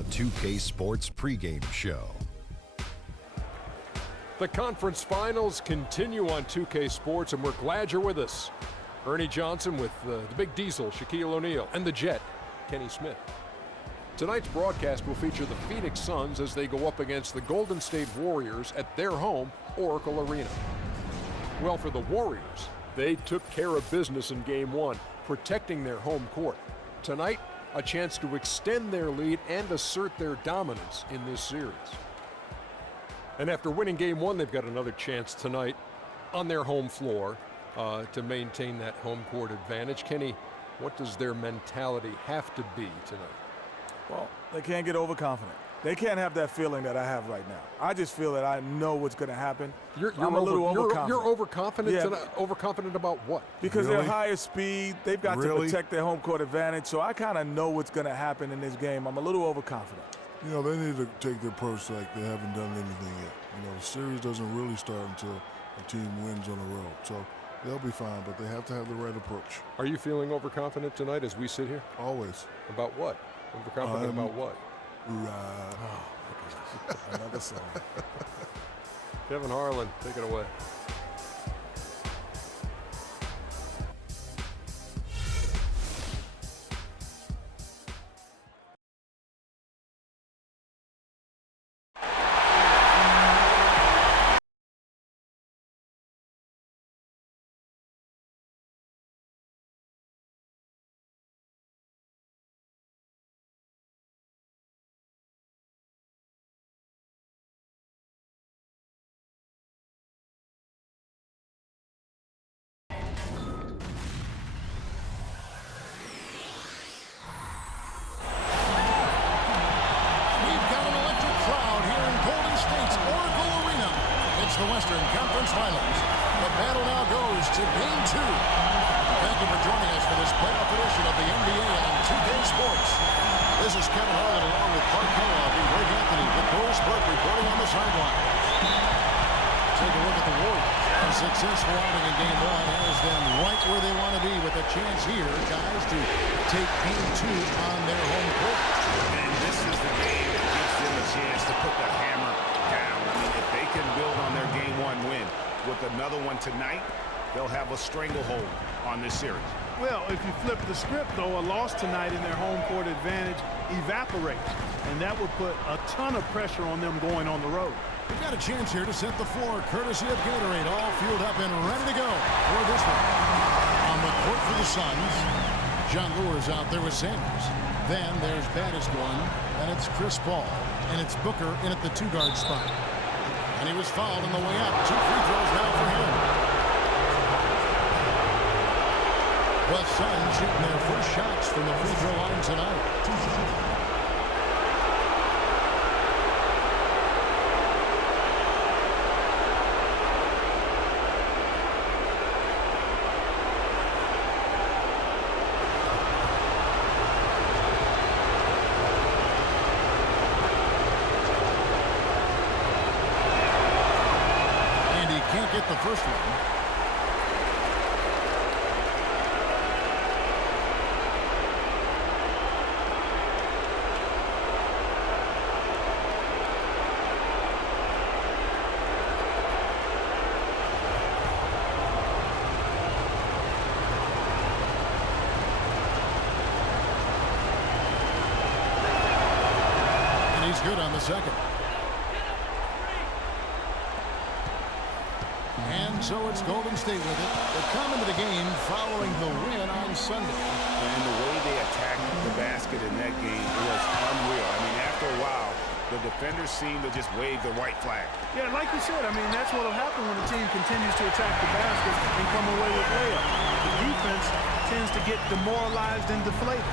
the 2K Sports pregame show. The conference finals continue on 2K Sports, and we're glad you're with us. Ernie Johnson with the Big Diesel, Shaquille O'Neal, and the Jet, Kenny Smith. Tonight's broadcast will feature the Phoenix Suns as they go up against the Golden State Warriors at their home, Oracle Arena. Well, for the Warriors, they took care of business in Game 1, protecting their home court. Tonight, a chance to extend their lead and assert their dominance in this series. And after winning Game 1, they've got another chance tonight on their home floor to maintain that home court advantage. Kenny, what does their mentality have to be tonight? Well, they can't get overconfident. They can't have that feeling that I have right now. I just feel that I know what's going to happen. I'm a little overconfident. You're overconfident tonight? Overconfident about what? Because they're higher speed. They've got to protect their home court advantage. So I kind of know what's going to happen in this game. I'm a little overconfident. You know, they need to take the approach like they haven't done anything yet. You know, the series doesn't really start until the team wins on the road. So they'll be fine, but they have to have the right approach. Are you feeling overconfident tonight as we sit here? Always. About what? Overconfident about what? Another song. Kevin Harlan, take it away. The Western Conference Finals. The battle now goes to Game 2. Thank you for joining us for this playoff edition of the NBA on 2K Sports. This is Kevin Harlan along with Clark Kellogg and Greg Anthony with Doris Burke reporting on the sideline. Take a look at the Warriors. A successful outing in Game 1 has them right where they want to be with a chance here, guys, to take Game 2 on their home court. And this is the game that gives them a chance to put the hammer down. I mean, if they can build on their Game 1 win with another one tonight, they'll have a stranglehold on this series. Well, if you flip the script, though, a loss tonight in their home court advantage evaporates, and that would put a ton of pressure on them going on the road. We've got a chance here to set the floor, courtesy of Gatorade, all fueled up and ready to go for this one. On the court for the Suns, John Lewis out there with Sanders. Then there's baddest one, and it's Chris Paul. And it's Booker in at the two-guard spot. And he was fouled on the way up. 2 free throws now for him. The Suns shooting their first shots from the free throw line tonight. Get the first one. And he's good on the second. And so it's Golden State with it. They come into the game following the win on Sunday. And the way they attacked the basket in that game was unreal. I mean, after a while, the defenders seemed to just wave the white flag. Yeah, like you said, I mean, that's what will happen when the team continues to attack the basket and come away with layups. The defense tends to get demoralized and deflated.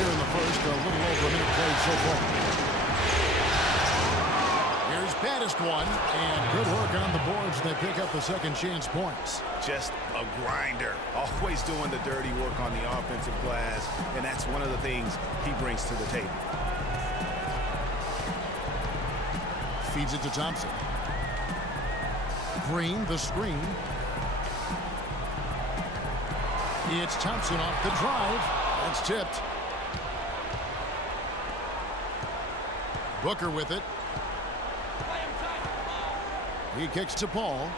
Here in the first, a little over a minute played so far. Here's baddest one, and good work on the boards. They pick up the second chance points. Just a grinder, always doing the dirty work on the offensive glass, and that's one of the things he brings to the table. Feeds it to Thompson. Green, the screen. It's Thompson off the drive, That's tipped. Booker with it. He kicks to Paul.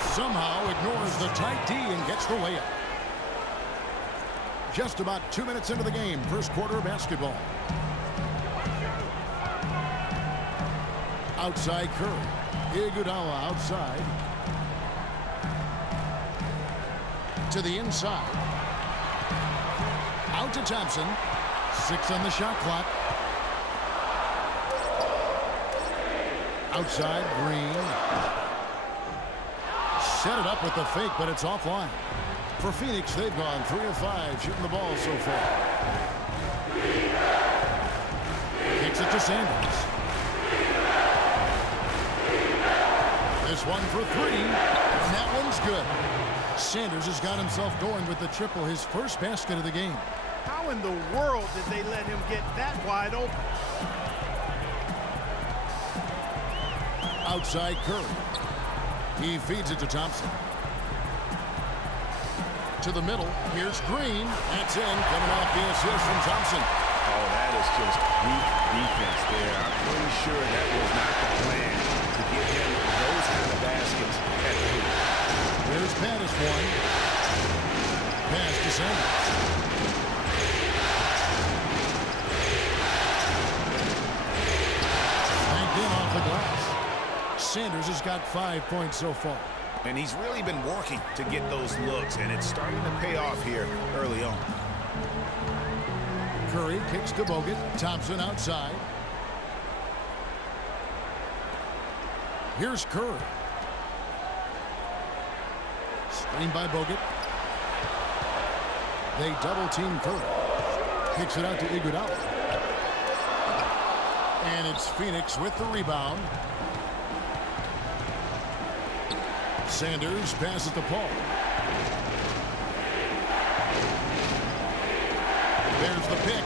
Somehow ignores the tight D and gets the layup. Just about 2 minutes into the game, first quarter of basketball. Outside Curry. Iguodala outside. To the inside. Out to Thompson. 6 on the shot clock. Outside Green. Set it up with the fake, but it's offline. For Phoenix, they've gone 3 of 5 shooting the ball so far. Kicks it to Sanders. This one for 3, and that one's good. Sanders has got himself going with the triple, his first basket of the game. How in the world did they let him get that wide open? Outside Curry. He feeds it to Thompson. To the middle. Here's Green. That's in. Coming off the assist from Thompson. Oh, that is just weak defense there. I'm pretty sure that was not the plan to give him those kind of baskets at the hoop. There's Pattis one. Pass to Sanders. Banked in off the glass. Sanders has got 5 points so far. And he's really been working to get those looks, and it's starting to pay off here early on. Curry kicks to Bogut. Thompson outside. Here's Curry. Screen by Bogut. They double team Curry. Kicks it out to Iguodala. And it's Phoenix with the rebound. Sanders passes to Paul. There's the pick.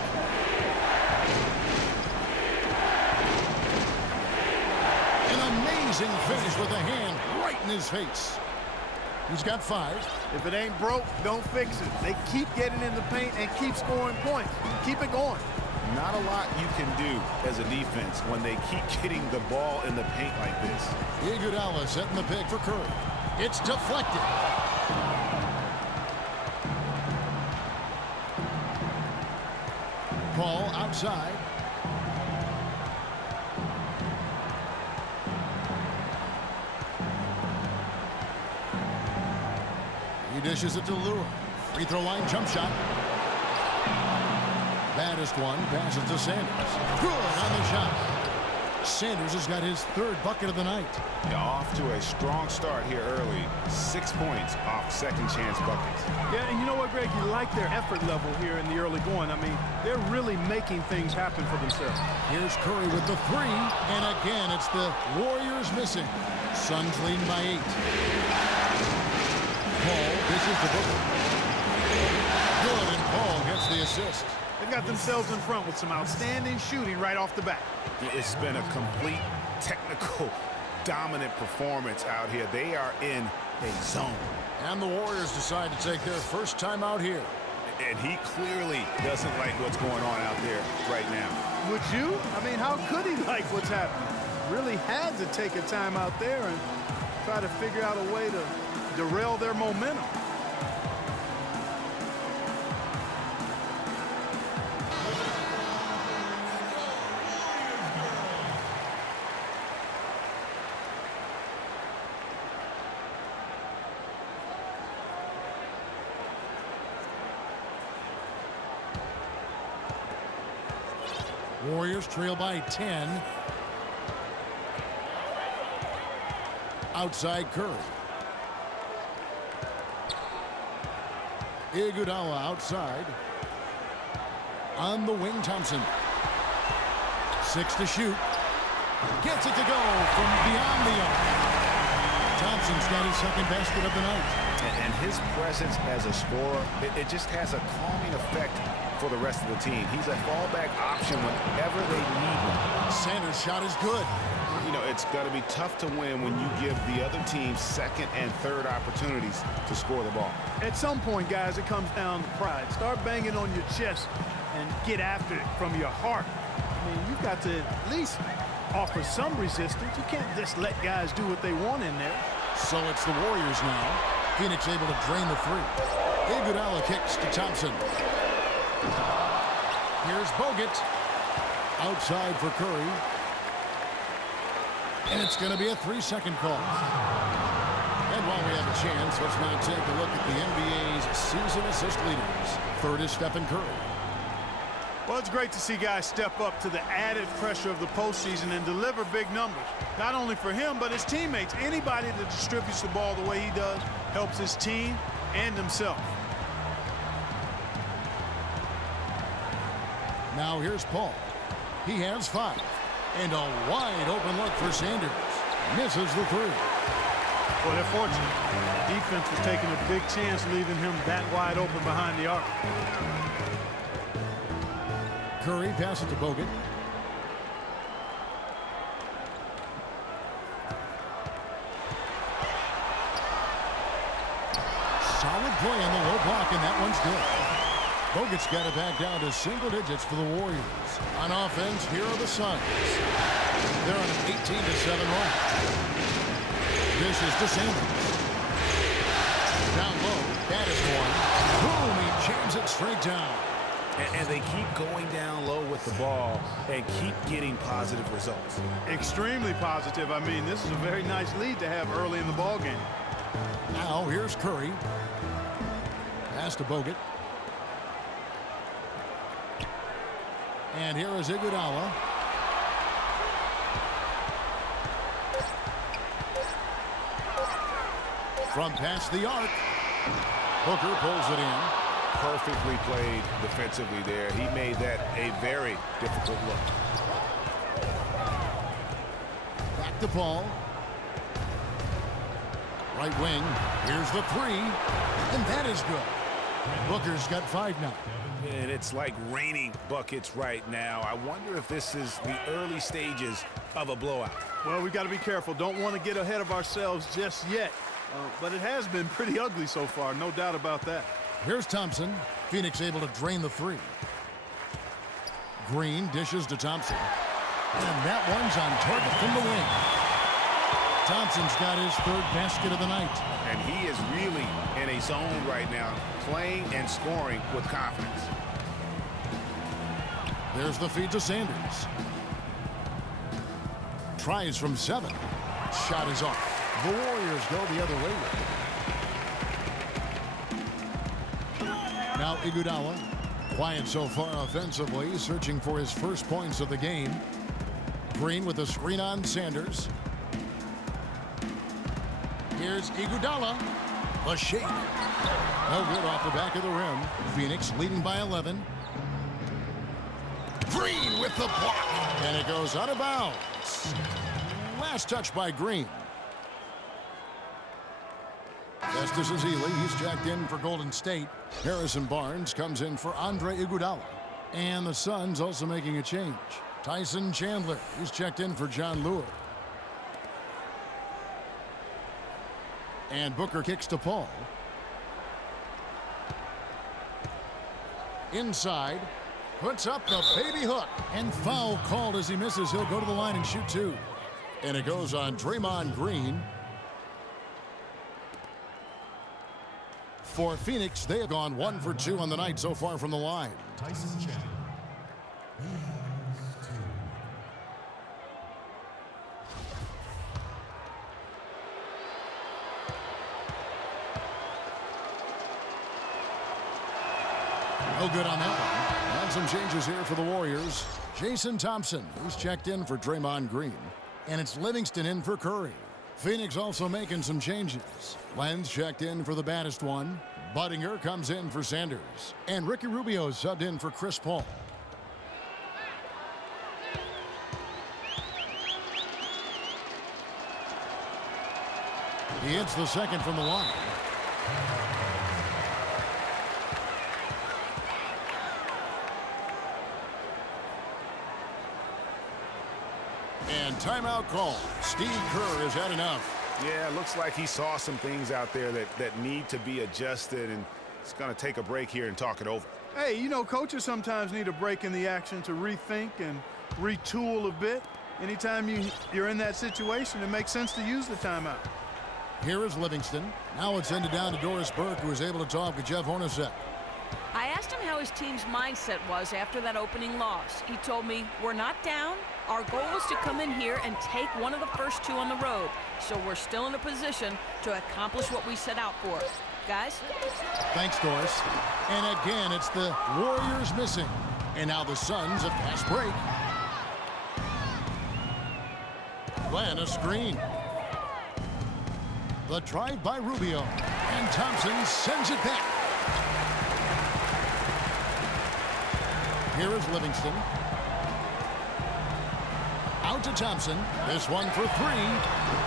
An amazing finish with a hand right in his face. He's got 5. If it ain't broke, don't fix it. They keep getting in the paint and keep scoring points. Keep it going. Not a lot you can do as a defense when they keep getting the ball in the paint like this. Iguodala setting the pick for Curry. It's deflected. Paul outside. He dishes it to Lure. Free throw line jump shot. Baddest one passes to Sanders. Good on the shot. Sanders has got his 3rd bucket of the night. Yeah, off to a strong start here early. 6 points off second chance buckets. Yeah, and you know what, Greg? You like their effort level here in the early going. I mean, they're really making things happen for themselves. Here's Curry with the 3, and again, it's the Warriors missing. Suns leading by 8. Paul dishes to Booker. Good, and Paul gets the assist. They've got themselves in front with some outstanding shooting right off the bat. It's been a complete technical dominant performance out here. They are in a zone. And the Warriors decide to take their first time out here. And he clearly doesn't like what's going on out there right now. Would you? I mean, how could he like what's happening? Really had to take a time out there and try to figure out a way to derail their momentum. Warriors trail by 10. Outside Curry. Iguodala outside. On the wing, Thompson. 6 to shoot. Gets it to go from beyond the arc. Thompson's got his 2nd basket of the night. And his presence as a scorer, it just has a calming effect for the rest of the team. He's a fallback option whenever they need him. Sanders' shot is good. you know, it's going to be tough to win when you give the other team second and third opportunities to score the ball. At some point, guys, it comes down to pride. Start banging on your chest and get after it from your heart. I mean, you've got to at least offer some resistance. You can't just let guys do what they want in there. So it's the Warriors now. Phoenix able to drain the three. Iguodala kicks to Thompson. Here's Bogut. Outside for Curry. And it's going to be a 3-second call. And while we have a chance, let's now take a look at the NBA's season assist leaders. Third is Stephen Curry. Well, it's great to see guys step up to the added pressure of the postseason and deliver big numbers. Not only for him, but his teammates. Anybody that distributes the ball the way he does helps his team and himself. Now here's Paul. He has 5. And a wide open look for Sanders. Misses the three. Well, they're fortunate. The defense was taking a big chance leaving him that wide open behind the arc. Curry passes to Bogut. Solid play on the low block, and that one's good. Bogut's got it back down to single digits for the Warriors. On offense, here are the Suns. They're on an 18-7 run. This is to Sanders. Down low, that is one. Boom, he jams it straight down. And they keep going down low with the ball and keep getting positive results. Extremely positive. I mean, this is a very nice lead to have early in the ball game. Now here's Curry. Pass to Bogut. And here is Iguodala. From past the arc. Booker pulls it in. Perfectly played defensively there. He made that a very difficult look. Back to Paul. Right wing. Here's the three. And that is good. Booker's got 5 now. And it's like raining buckets right now. I wonder if this is the early stages of a blowout. Well, we've got to be careful. Don't want to get ahead of ourselves just yet. But it has been pretty ugly so far, no doubt about that. Here's Thompson. Phoenix able to drain the three. Green dishes to Thompson. And that one's on target from the wing. Thompson's got his 3rd basket of the night. And he is really in a zone right now, playing and scoring with confidence. There's the feed to Sanders. Tries from 7. Shot is off. The Warriors go the other way. Now Iguodala, quiet so far offensively, searching for his first points of the game. Green with the screen on Sanders. Here's Iguodala. The shake. No good off the back of the rim. Phoenix leading by 11. Green with the block. And it goes out of bounds. Last touch by Green. Festus Ezeli, he's checked in for Golden State. Harrison Barnes comes in for Andre Iguodala. And the Suns also making a change. Tyson Chandler, he's checked in for John Lewis. And Booker kicks to Paul. Inside. Puts up the baby hook. And foul called as he misses. He'll go to the line and shoot 2. And it goes on Draymond Green. For Phoenix, they have gone 1 for 2 on the night so far from the line. Tyson Chandler. No good on that one. And some changes here for the Warriors. Jason Thompson, who's checked in for Draymond Green. And it's Livingston in for Curry. Phoenix also making some changes. Lenz checked in for the baddest one. Budinger comes in for Sanders. And Ricky Rubio subbed in for Chris Paul. He hits the second from the line. And timeout call. Steve Kerr has had enough. Yeah, looks like he saw some things out there that need to be adjusted, and it's going to take a break here and talk it over. Hey, you know, coaches sometimes need a break in the action to rethink and retool a bit. Anytime you're in that situation, it makes sense to use the timeout. Here is Livingston. Now it's ended down to Doris Burke, who was able to talk to Jeff Hornacek. I asked him how his team's mindset was after that opening loss. He told me, we're not down. Our goal is to come in here and take one of the first two on the road. So we're still in a position to accomplish what we set out for. Guys? Thanks, Doris. And again, it's the Warriors missing. And now the Suns a fast break. Glenn a screen. The drive by Rubio. And Thompson sends it back. Here is Livingston. Out to Thompson. This one for three.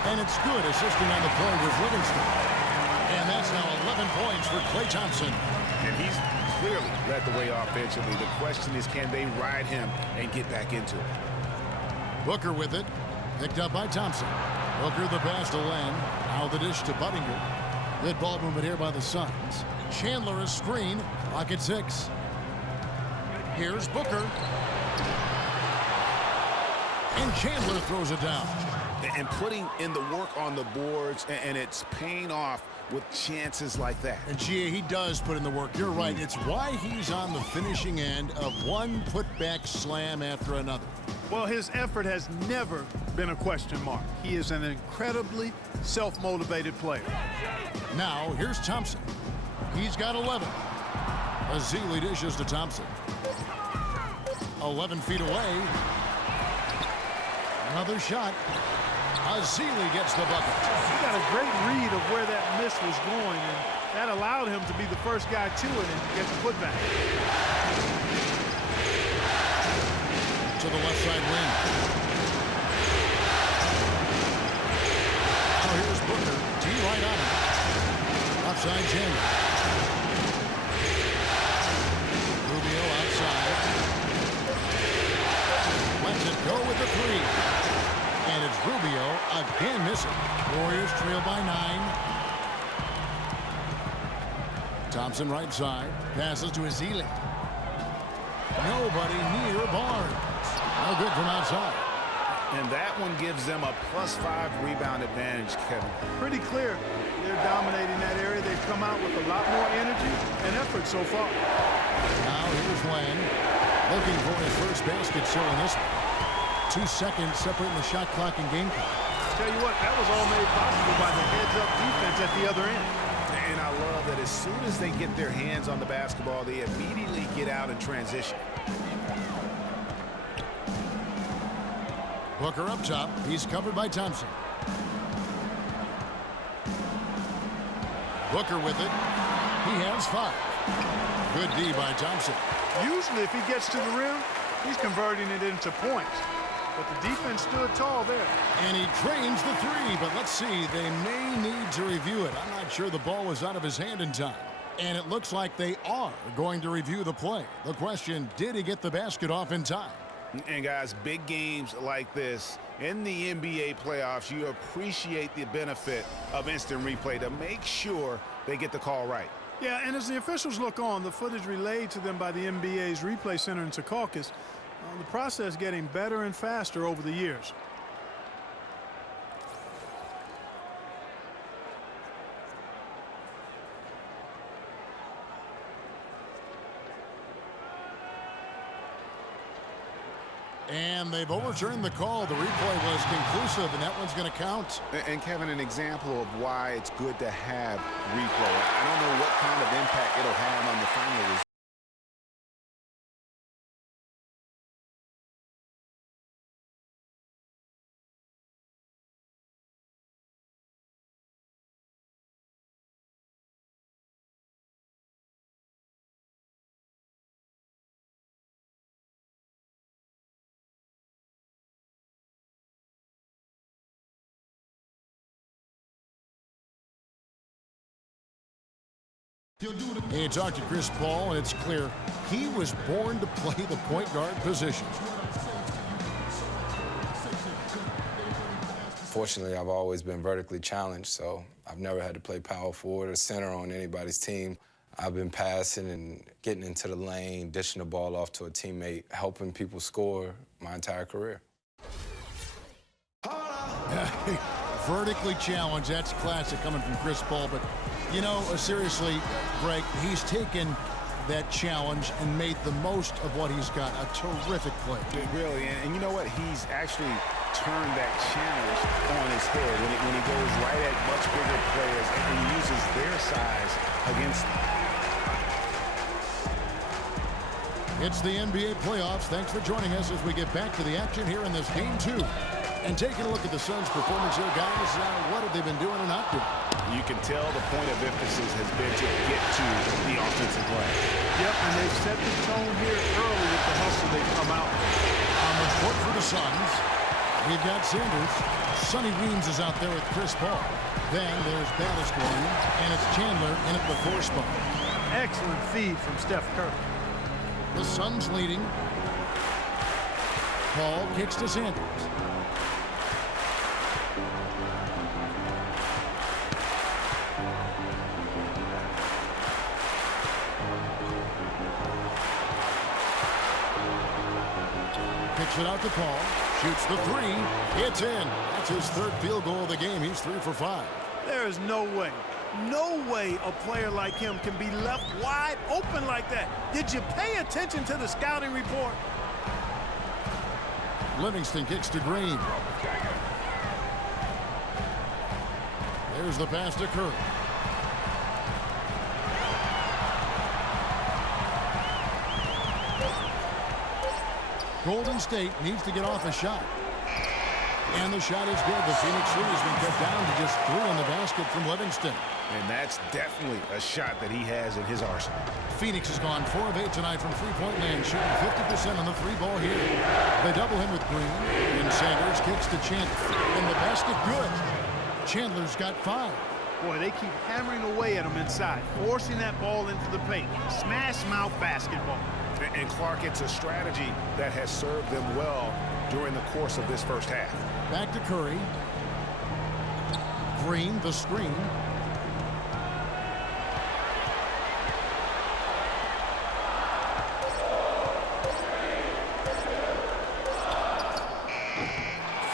And it's good. Assisting on the play with Livingston. And that's now 11 points for Klay Thompson. And he's clearly led the way offensively. The question is, can they ride him and get back into it? Booker with it. Picked up by Thompson. Booker the pass to Len. Now the dish to Buttinger. Good ball movement here by the Suns. Chandler a screen. Clock at 6. Here's Booker. And Chandler throws it down. And putting in the work on the boards, and it's paying off with chances like that. And Gia, he does put in the work. You're right. It's why he's on the finishing end of one putback slam after another. Well, his effort has never been a question mark. He is an incredibly self-motivated player. Now, here's Thompson. He's got 11. Azili dishes to Thompson. 11 feet away. Another shot. Azili gets the bucket. He got a great read of where that miss was going, and that allowed him to be the first guy to it and get the putback. To the left side wing. Now here's Booker. T right on him. Offside Chandler. Rubio outside. Lets it go with the three. And it's Rubio again missing. Warriors trail by 9. Thompson right side. Passes to Azili. Nobody near Barnes. No good from outside. And that one gives them a +5 rebound advantage, Kevin. Pretty clear. They're dominating that area. They've come out with a lot more energy and effort so far. Now here's Len. Looking for his first basket still in this one. 2 seconds separating the shot clock and game clock. Tell you what, that was all made possible by the heads-up defense at the other end. And I love that as soon as they get their hands on the basketball, they immediately get out and transition. Booker up top. He's covered by Thompson. Booker with it. He has 5. Good D by Thompson. Usually if he gets to the rim, he's converting it into points. But the defense stood tall there. And he drains the 3, but let's see. They may need to review it. I'm not sure the ball was out of his hand in time. And it looks like they are going to review the play. The question, did he get the basket off in time? And guys, big games like this in the NBA playoffs, you appreciate the benefit of instant replay to make sure they get the call right. Yeah, and as the officials look on, the footage relayed to them by the NBA's replay center in Secaucus, the process getting better and faster over the years. And they've overturned the call. The replay was conclusive, and that one's going to count. And Kevin, an example of why it's good to have replay. I don't know what kind of impact it'll have on the final result. Hey, talk to Chris Paul, and it's clear he was born to play the point guard position. Fortunately, I've always been vertically challenged, so I've never had to play power forward or center on anybody's team. I've been passing and getting into the lane, dishing the ball off to a teammate, helping people score my entire career. Vertically challenged, that's classic coming from Chris Paul. But, you know, seriously, Greg, he's taken that challenge and made the most of what he's got. A terrific play. Really, and you know what? He's actually turned that challenge on his head when he goes right at much bigger players and uses their size against them. It's the NBA playoffs. Thanks for joining us as we get back to the action here in this Game 2. And taking a look at the Suns' performance here, guys, what have they been doing or not doing? You can tell the point of emphasis has been to get to the offensive glass. Yep, and they've set the tone here early with the hustle they've come out with. On the court for the Suns, we've got Sanders. Sonny Weems is out there with Chris Paul. Then there's Balasquine, and it's Chandler in at the 4 spot. Excellent feed from Steph Curry. The Suns leading. Paul kicks to Sanders. Kicks it out to Paul. Shoots the 3. It's in. That's his 3rd field goal of the game. He's 3 for 5. There is no way a player like him can be left wide open like that. Did you pay attention to the scouting report? Livingston kicks to Green. There's the pass to Curry. Golden State needs to get off a shot. And the shot is good. The Phoenix Suns has been cut down to just 3 on the basket from Livingston. And that's definitely a shot that he has in his arsenal. Phoenix has gone 4 of 8 tonight from three-point land, shooting 50% on the 3-ball here. They double him with Green, and Sanders kicks to Chandler. And the basket good. Chandler's got 5. Boy, they keep hammering away at him inside, forcing that ball into the paint. Smash mouth basketball. And Clark, it's a strategy that has served them well during the course of this first half. Back to Curry. Green, the screen.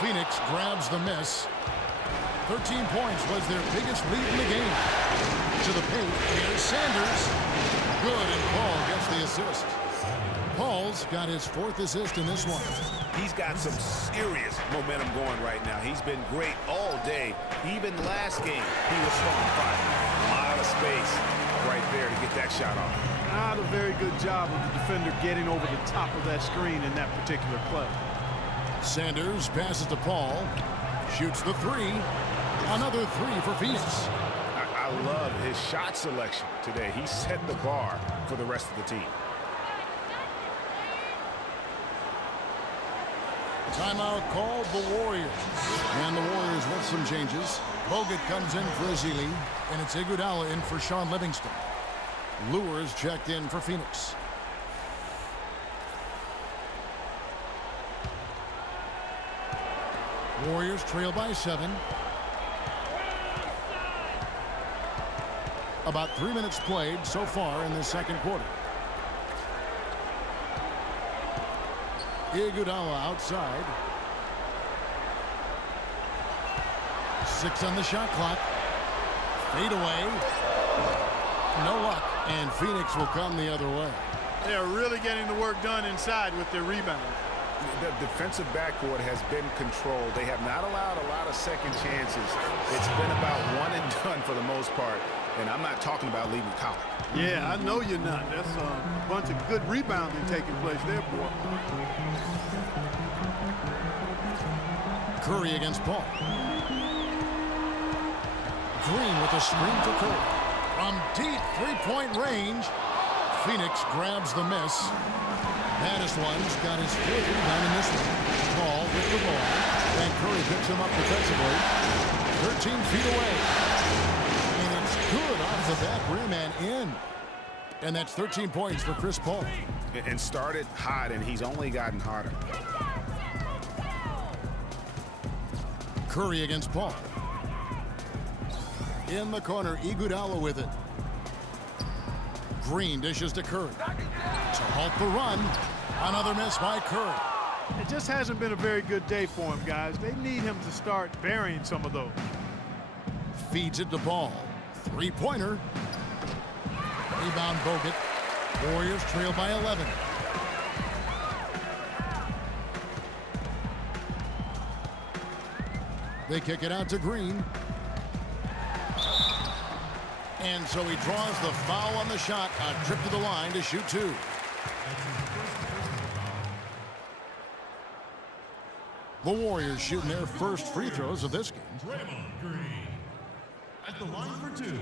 Phoenix grabs the miss. 13 points was their biggest lead in the game. To the paint, here's Sanders. Good, and Paul gets the assist. Paul's got his 4th assist in this one. He's got some serious momentum going right now. He's been great all day. Even last game, he was on fire. A lot of space right there to get that shot off. Not a very good job of the defender getting over the top of that screen in that particular play. Sanders passes to Paul. Shoots the 3. Another 3 for Phoenix. I love his shot selection today. He set the bar for the rest of the team. Timeout called the Warriors. And the Warriors with some changes. Bogut comes in for Ezeli, and it's Iguodala in for Sean Livingston. Lewis checked in for Phoenix. Warriors trail by 7. About 3 minutes played so far in the second quarter. Iguodala outside. 6 on the shot clock. Fade away. No luck. And Phoenix will come the other way. They are really getting the work done inside with their rebound. The defensive backcourt has been controlled. They have not allowed a lot of second chances. It's been about one and done for the most part. And I'm not talking about leaving Collins. Yeah, I know you're not. That's a bunch of good rebounding taking place there, boy. Curry against Paul. Green with a screen for Curry. From deep three-point range, Phoenix grabs the miss. One's got his 4th rebound in this one. Paul with the ball. And Curry picks him up defensively. 13 feet away. And it's good off the back rim and in. And that's 13 points for Chris Paul. And started hot, and he's only gotten hotter. Curry against Paul. In the corner, Iguodala with it. Green dishes to Curry. To halt the run. Another miss by Curry. It just hasn't been a very good day for him, guys. They need him to start burying some of those. Feeds it to Ball. Three-pointer. Rebound Bogut. Warriors trail by 11. They kick it out to Green. And so he draws the foul on the shot. A trip to the line to shoot two. The Warriors shooting their first free throws of this game. Draymond Green at the line for two.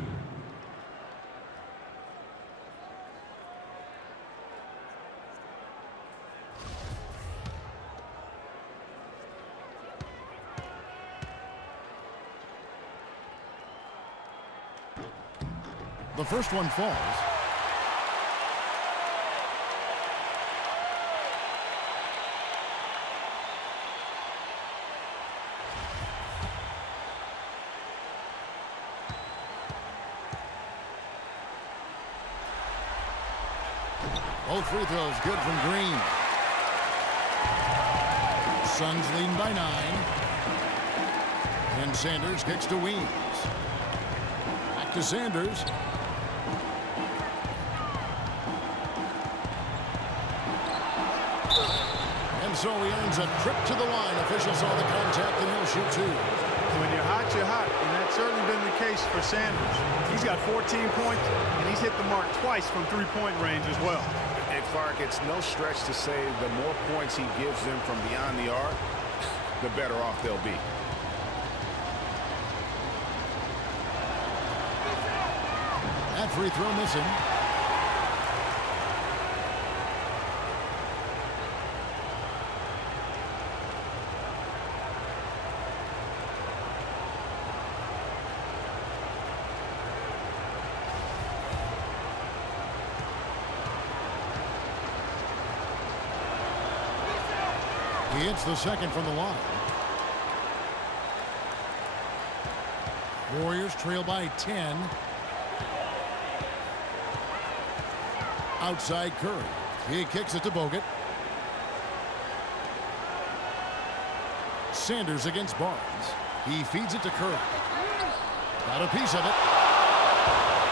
The first one falls. Both free throws good from Green. Suns leading by 9. And Sanders kicks to Weems. Back to Sanders. And so he earns a trip to the line. Officials saw the contact and he'll shoot two. When you're hot, you're hot. And that's certainly been the case for Sanders. He's got 14 points, and he's hit the mark twice from three-point range as well. And Clark, it's no stretch to say the more points he gives them from beyond the arc, the better off they'll be. That free throw missing. He hits the second from the line. Warriors trail by 10. Outside Curry. He kicks it to Bogut. Sanders against Barnes. He feeds it to Curry. Got a piece of it.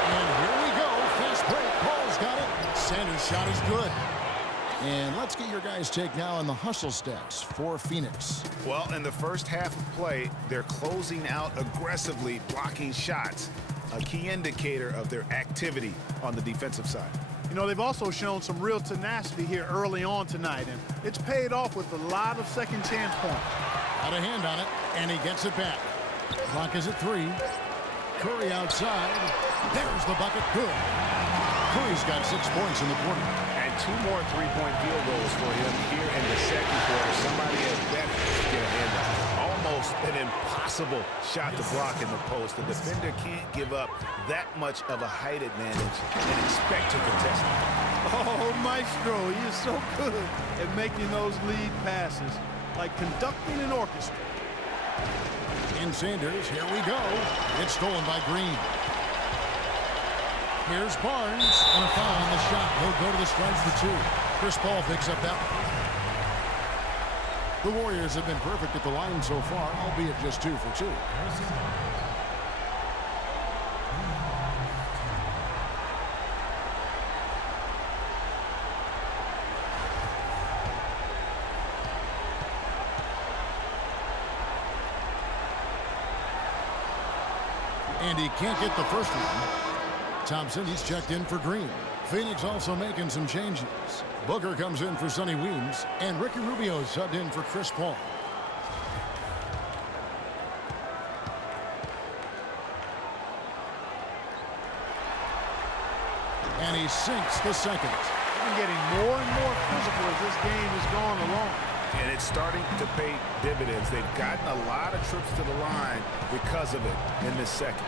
And here we go. Fast break. Paul's got it. Sanders' shot is good. And let's get your guys' take now on the hustle stats for Phoenix. Well, in the first half of play, they're closing out aggressively, blocking shots, a key indicator of their activity on the defensive side. You know, they've also shown some real tenacity here early on tonight, and it's paid off with a lot of second chance points. Got a hand on it, and he gets it back. Clock is at 3. Curry outside. There's the bucket. Good. Curry's got 6 points in the quarter. And 2 more three-point field goals for him here in the second quarter. Somebody had better get a hand on it. Almost an impossible shot to block in the post. The defender can't give up that much of a height advantage and expect to contest it. Oh, Maestro, he is so good at making those lead passes, like conducting an orchestra. In Sanders, here we go. It's stolen by Green. Here's Barnes, and a foul on the shot. He'll go to the stripe for 2. Chris Paul picks up that one. The Warriors have been perfect at the line so far, albeit just 2 for 2. And he can't get the first one. Thompson, he's checked in for Green. Phoenix also making some changes. Booker comes in for Sonny Weems, and Ricky Rubio subbed in for Chris Paul. And he sinks the second. They're getting more and more physical as this game has gone along. And it's starting to pay dividends. They've gotten a lot of trips to the line because of it in this second.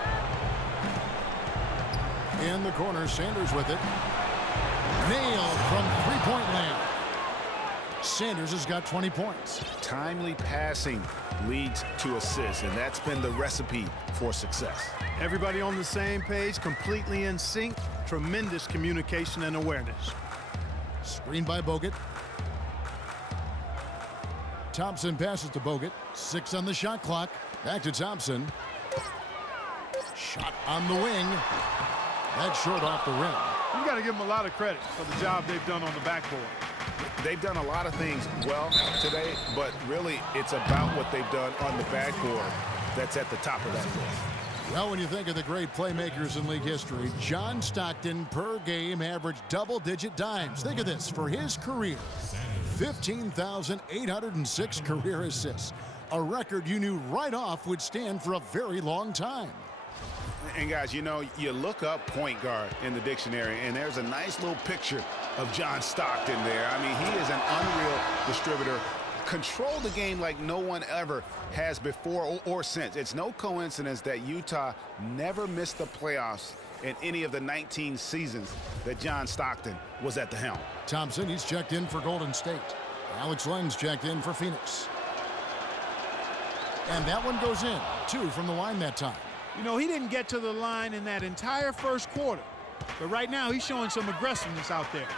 In the corner, Sanders with it. Nailed from three-point land. Sanders has got 20 points. Timely passing leads to assists, and that's been the recipe for success. Everybody on the same page, completely in sync. Tremendous communication and awareness. Screen by Bogut. Thompson passes to Bogut. 6 on the shot clock. Back to Thompson. Shot on the wing. That's short off the rim. You got to give them a lot of credit for the job they've done on the backboard. They've done a lot of things well today, but really it's about what they've done on the backboard that's at the top of that list. Well, when you think of the great playmakers in league history, John Stockton per game averaged double-digit dimes. Think of this. For his career, 15,806 career assists, a record you knew right off would stand for a very long time. And guys, you know, you look up point guard in the dictionary, and there's a nice little picture of John Stockton there. I mean, he is an unreal distributor. Control the game like no one ever has before or since. It's no coincidence that Utah never missed the playoffs in any of the 19 seasons that John Stockton was at the helm. Thompson, he's checked in for Golden State. Alex Len's checked in for Phoenix. And that one goes in. 2 from the line that time. You know, he didn't get to the line in that entire first quarter. But right now, he's showing some aggressiveness out there.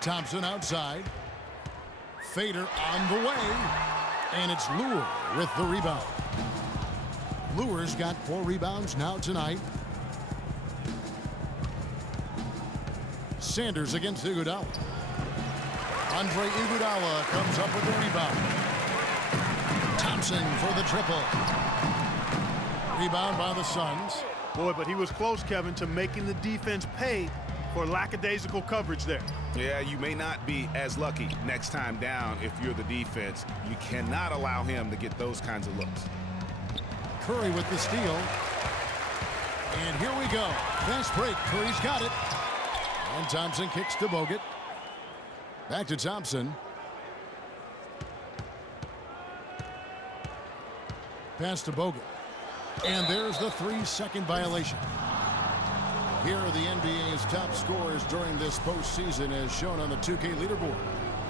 Thompson outside. Fader on the way. And it's Lure with the rebound. Lure's got 4 rebounds now tonight. Sanders against Iguodala. Andre Iguodala comes up with the rebound. Thompson for the triple. Rebound by the Suns. Boy, but he was close, Kevin, to making the defense pay for lackadaisical coverage there. Yeah, you may not be as lucky next time down if you're the defense. You cannot allow him to get those kinds of looks. Curry with the steal. And here we go. Fast break. Curry's got it. And Thompson kicks to Bogut. Back to Thompson. Pass to Bogut. And there's the 3-second violation. Here are the NBA's top scorers during this postseason as shown on the 2K leaderboard.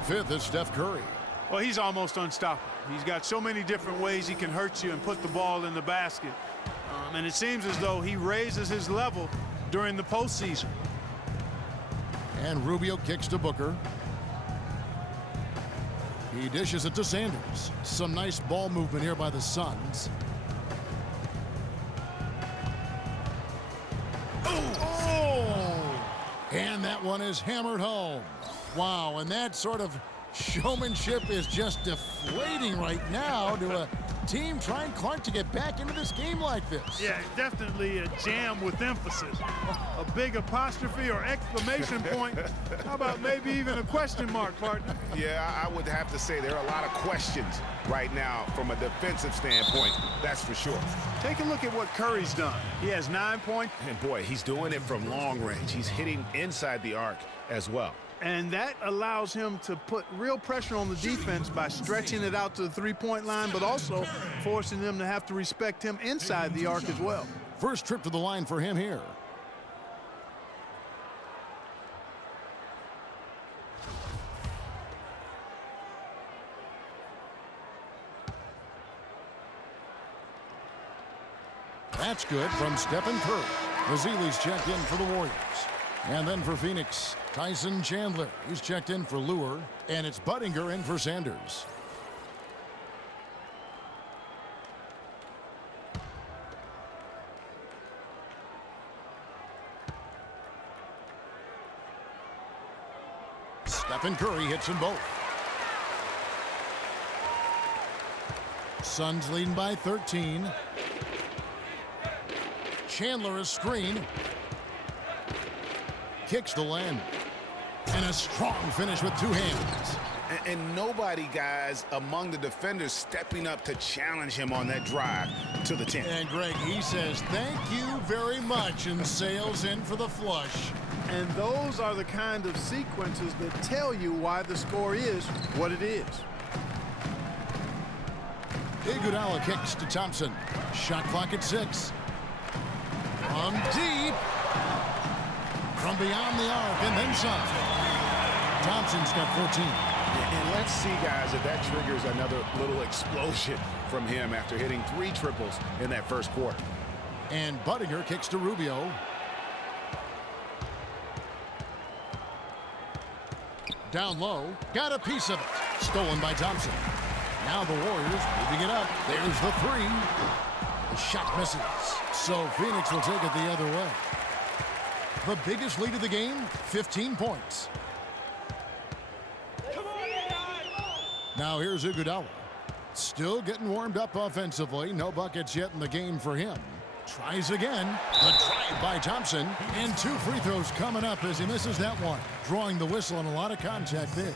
5th is Steph Curry. Well, he's almost unstoppable. He's got so many different ways he can hurt you and put the ball in the basket. And it seems as though he raises his level during the postseason. And Rubio kicks to Booker. He dishes it to Sanders. Some nice ball movement here by the Suns. Oh! And that one is hammered home. Wow, and that sort of showmanship is just deflating right now to a team trying Clark to get back into this game like this. Yeah, definitely a jam with emphasis. A big apostrophe or exclamation point. How about maybe even a question mark, partner? Yeah, I would have to say there are a lot of questions right now from a defensive standpoint, that's for sure. Take a look at what Curry's done. He has 9 points. And boy, he's doing it from long range. He's hitting inside the arc as well. And that allows him to put real pressure on the defense by stretching it out to the three-point line, but also forcing them to have to respect him inside the arc as well. First trip to the line for him here. That's good from Stephen Curry. Mazzili's checked in for the Warriors. And then for Phoenix, Tyson Chandler. He's checked in for Lure. And it's Budinger in for Sanders. Stephen Curry hits them both. Suns leading by 13. Chandler is screen. Kicks the land. And a strong finish with 2 hands. And nobody, guys, among the defenders stepping up to challenge him on that drive to the 10. And Greg, he says, thank you very much, and sails in for the flush. And those are the kind of sequences that tell you why the score is what it is. Iguodala kicks to Thompson. Shot clock at 6. From deep. From beyond the arc and then some. Thompson's got 14. And let's see, guys, if that triggers another little explosion from him after hitting 3 triples in that first quarter. And Budinger kicks to Rubio. Down low, got a piece of it. Stolen by Thompson. Now the Warriors moving it up. There's the 3. The shot misses. So Phoenix will take it the other way. The biggest lead of the game, 15 points. Now here's Iguodala. Still getting warmed up offensively. No buckets yet in the game for him. Tries again. The drive by Thompson. And 2 free throws coming up as he misses that one. Drawing the whistle and a lot of contact there.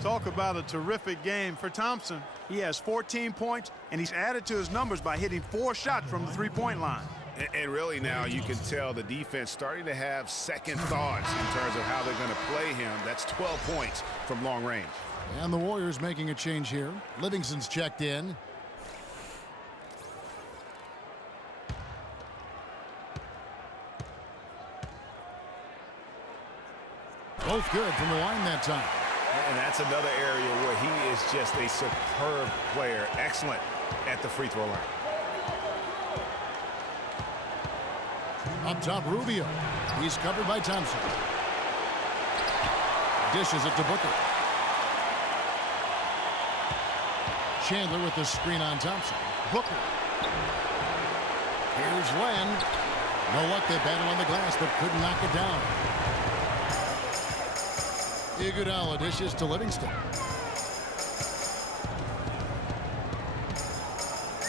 Talk about a terrific game for Thompson. He has 14 points, and he's added to his numbers by hitting 4 shots from the three-point line. And really now you can tell the defense starting to have second thoughts in terms of how they're going to play him. That's 12 points from long range. And the Warriors making a change here. Livingston's checked in. Both good from the line that time. And that's another area where he is just a superb player. Excellent at the free throw line. Up top, Rubio. He's covered by Thompson. Dishes it to Booker. Chandler with the screen on Thompson. Booker. Here's Len. No luck, they battle on the glass, but couldn't knock it down. Iguodala dishes to Livingston.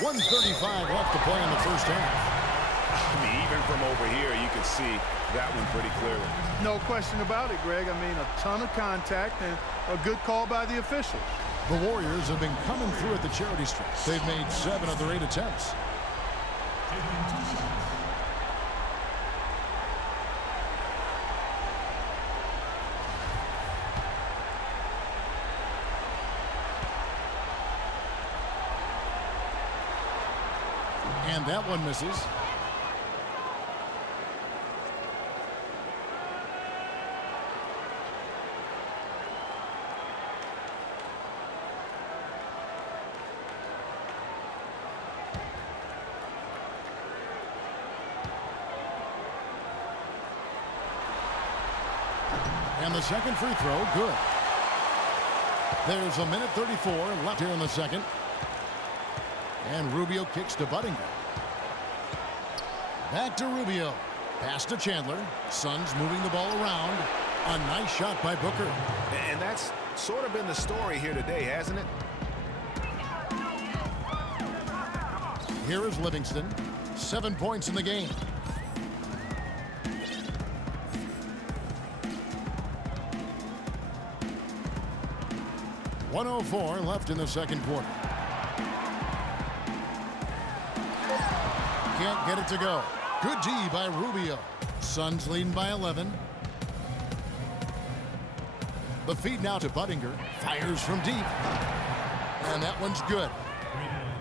1:35 left to play in the first half. I mean, even from over here, you can see that one pretty clearly. No question about it, Greg. I mean, a ton of contact and a good call by the officials. The Warriors have been coming through at the charity stripe. They've made 7 of their 8 attempts. And that one misses. And the second free throw, good. There's a minute 34 left here in the second. And Rubio kicks to Budinger. Back to Rubio. Pass to Chandler. Suns moving the ball around. A nice shot by Booker. And that's sort of been the story here today, hasn't it? Here is Livingston. 7 points in the game. .104 left in the second quarter. Can't get it to go. Good D by Rubio. Suns leading by 11. The feed now to Budinger. Fires from deep. And that one's good.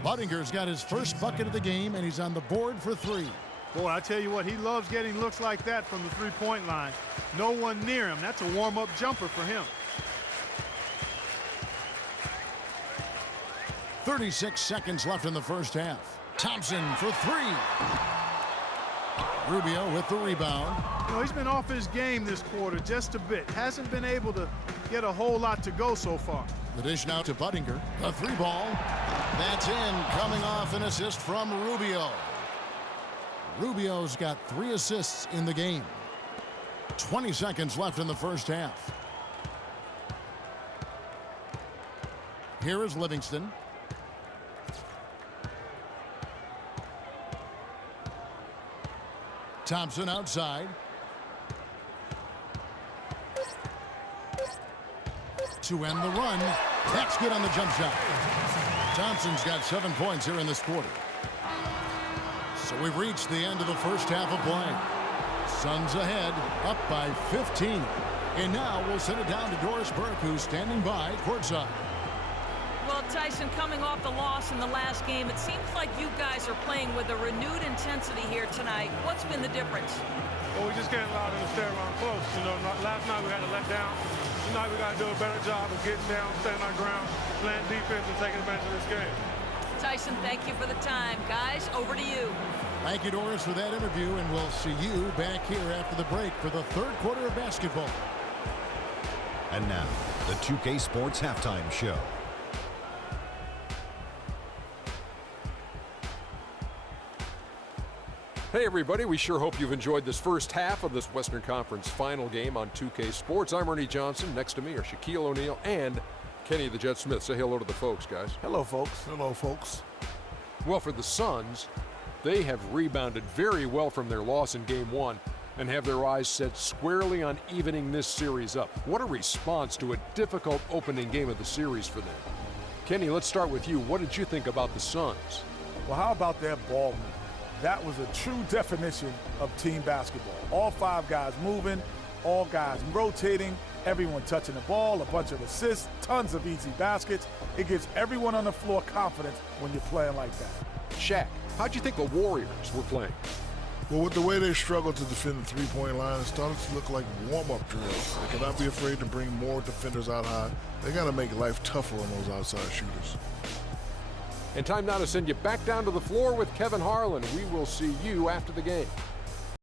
Budinger's got his first bucket of the game, and he's on the board for 3. Boy, I tell you what, he loves getting looks like that from the three-point line. No one near him. That's a warm-up jumper for him. 36 seconds left in the first half. Thompson for 3. Rubio with the rebound. You know, he's been off his game this quarter just a bit. Hasn't been able to get a whole lot to go so far. The dish now to Budinger. A 3 ball. That's in. Coming off an assist from Rubio. Rubio's got 3 assists in the game. 20 seconds left in the first half. Here is Livingston. Thompson outside. To end the run. That's good on the jump shot. Thompson's got 7 points here in this quarter. So we've reached the end of the first half of play. Suns ahead, up by 15. And now we'll send it down to Doris Burke, who's standing by courtside. Well, Tyson, coming off the loss in the last game, it seems like you guys are playing with a renewed intensity here tonight. What's been the difference? Well, we just just can't allow them to stay around close. You know, last night we had to let down. Tonight we got to do a better job of getting down, staying our ground, playing defense, and taking advantage of this game. Tyson, thank you for the time. Guys, over to you. Thank you, Doris, for that interview, and we'll see you back here after the break for the third quarter of basketball. And now, the 2K Sports Halftime Show. Hey everybody, we sure hope you've enjoyed this first half of this Western Conference final game on 2K Sports. I'm Ernie Johnson. Next to me are Shaquille O'Neal and Kenny the Jet Smith. Say hello to the folks, guys. Hello, folks. Hello, folks. Well, for the Suns, they have rebounded very well from their loss in Game 1 and have their eyes set squarely on evening this series up. What a response to a difficult opening game of the series for them. Kenny, let's start with you. What did you think about the Suns? Well, how about their ball movement? That was a true definition of team basketball. All 5 guys moving, all guys rotating, everyone touching the ball, a bunch of assists, tons of easy baskets. It gives everyone on the floor confidence when you're playing like that. Shaq, how'd you think the Warriors were playing? Well, with the way they struggled to defend the three-point line, it started to look like warm-up drills. They cannot be afraid to bring more defenders out high. They got to make life tougher on those outside shooters. And time now to send you back down to the floor with Kevin Harlan. We will see you after the game.